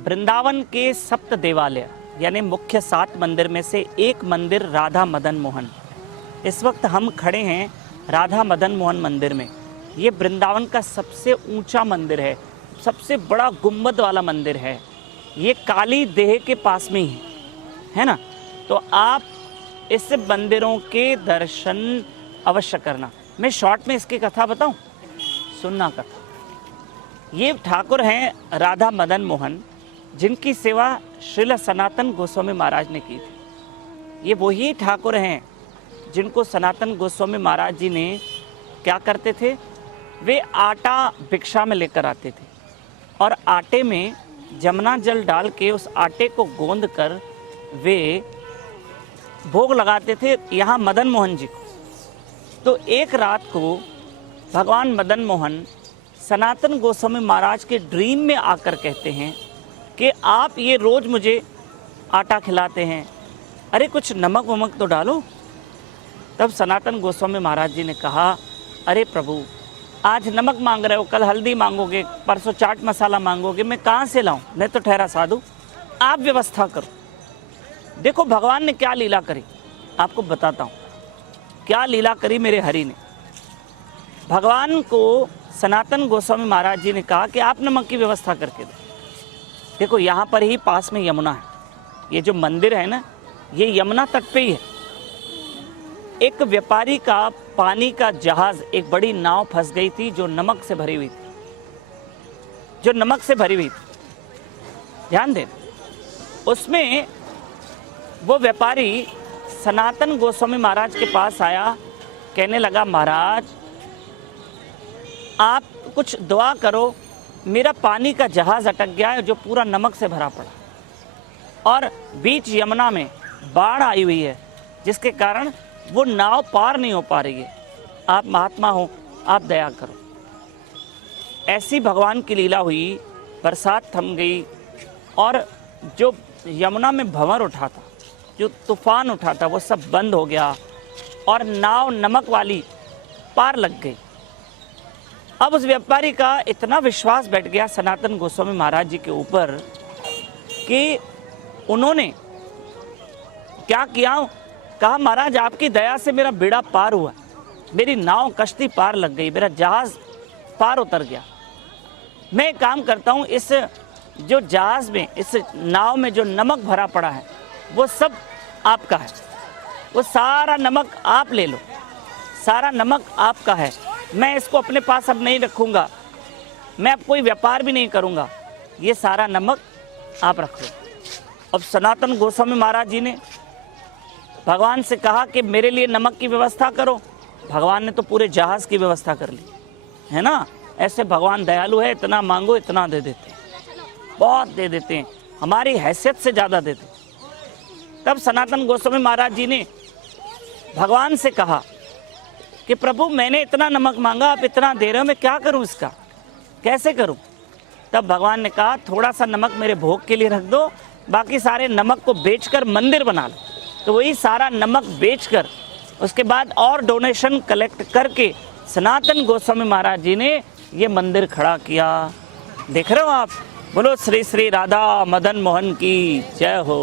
वृंदावन के सप्त देवालय यानी मुख्य 7 मंदिर में से एक मंदिर राधा मदन मोहन। इस वक्त हम खड़े हैं राधा मदन मोहन मंदिर में। ये वृंदावन का सबसे ऊंचा मंदिर है, सबसे बड़ा गुंबद वाला मंदिर है। ये काली देह के पास में ही है ना। तो आप इस मंदिरों के दर्शन अवश्य करना। मैं शॉर्ट में इसकी कथा बताऊं, सुनना कथा। ये ठाकुर हैं राधा मदन मोहन, जिनकी सेवा श्रील सनातन गोस्वामी महाराज ने की थी। ये वही ठाकुर हैं जिनको सनातन गोस्वामी महाराज जी ने क्या करते थे, वे आटा भिक्षा में लेकर आते थे और आटे में जमुना जल डाल के उस आटे को गोंद कर वे भोग लगाते थे यहाँ मदन मोहन जी को। तो एक रात को भगवान मदन मोहन सनातन गोस्वामी महाराज के ड्रीम में आकर कहते हैं कि आप ये रोज़ मुझे आटा खिलाते हैं, अरे कुछ नमक वमक तो डालो। तब सनातन गोस्वामी महाराज जी ने कहा, अरे प्रभु, आज नमक मांग रहे हो, कल हल्दी मांगोगे, परसों चाट मसाला मांगोगे, मैं कहाँ से लाऊं? मैं तो ठहरा साधु, आप व्यवस्था करो। देखो भगवान ने क्या लीला करी, आपको बताता हूँ क्या लीला करी मेरे हरि ने। भगवान को सनातन गोस्वामी महाराज जी ने कहा कि आप नमक की व्यवस्था करके दो। देखो यहाँ पर ही पास में यमुना है, ये जो मंदिर है ना, ये यमुना तट पे ही है। एक व्यापारी का पानी का जहाज, एक बड़ी नाव फंस गई थी जो नमक से भरी हुई थी, जो नमक से भरी हुई थी। ध्यान दें, उसमें वो व्यापारी सनातन गोस्वामी महाराज के पास आया, कहने लगा, महाराज आप कुछ दुआ करो, मेरा पानी का जहाज अटक गया है जो पूरा नमक से भरा पड़ा और बीच यमुना में बाढ़ आई हुई है, जिसके कारण वो नाव पार नहीं हो पा रही है। आप महात्मा हो, आप दया करो। ऐसी भगवान की लीला हुई, बरसात थम गई और जो यमुना में भंवर उठा था, जो तूफान उठा था, वो सब बंद हो गया और नाव नमक वाली पार लग गई। अब उस व्यापारी का इतना विश्वास बैठ गया सनातन गोस्वामी महाराज जी के ऊपर कि उन्होंने क्या किया, कहा, महाराज आपकी दया से मेरा बेड़ा पार हुआ, मेरी नाव कश्ती पार लग गई, मेरा जहाज पार उतर गया। मैं एक काम करता हूँ, इस जो जहाज में, इस नाव में जो नमक भरा पड़ा है वो सब आपका है, वो सारा नमक आप ले लो, सारा नमक आपका है। मैं इसको अपने पास अब नहीं रखूँगा, मैं अब कोई व्यापार भी नहीं करूँगा, ये सारा नमक आप रख लो। अब सनातन गोस्वामी महाराज जी ने भगवान से कहा कि मेरे लिए नमक की व्यवस्था करो। भगवान ने तो पूरे जहाज़ की व्यवस्था कर ली, है ना। ऐसे भगवान दयालु है, इतना मांगो इतना दे देते हैं, बहुत दे देते हैं, हमारी हैसियत से ज़्यादा देते हैं। तब सनातन गोस्वामी महाराज जी ने भगवान से कहा कि प्रभु, मैंने इतना नमक मांगा, आप इतना दे रहे हो, मैं क्या करूं, इसका कैसे करूं? तब भगवान ने कहा, थोड़ा सा नमक मेरे भोग के लिए रख दो, बाकी सारे नमक को बेचकर मंदिर बना लो। तो वही सारा नमक बेचकर उसके बाद और डोनेशन कलेक्ट करके सनातन गोस्वामी महाराज जी ने ये मंदिर खड़ा किया। देख रहे हो आप। बोलो श्री श्री राधा मदन मोहन की जय हो।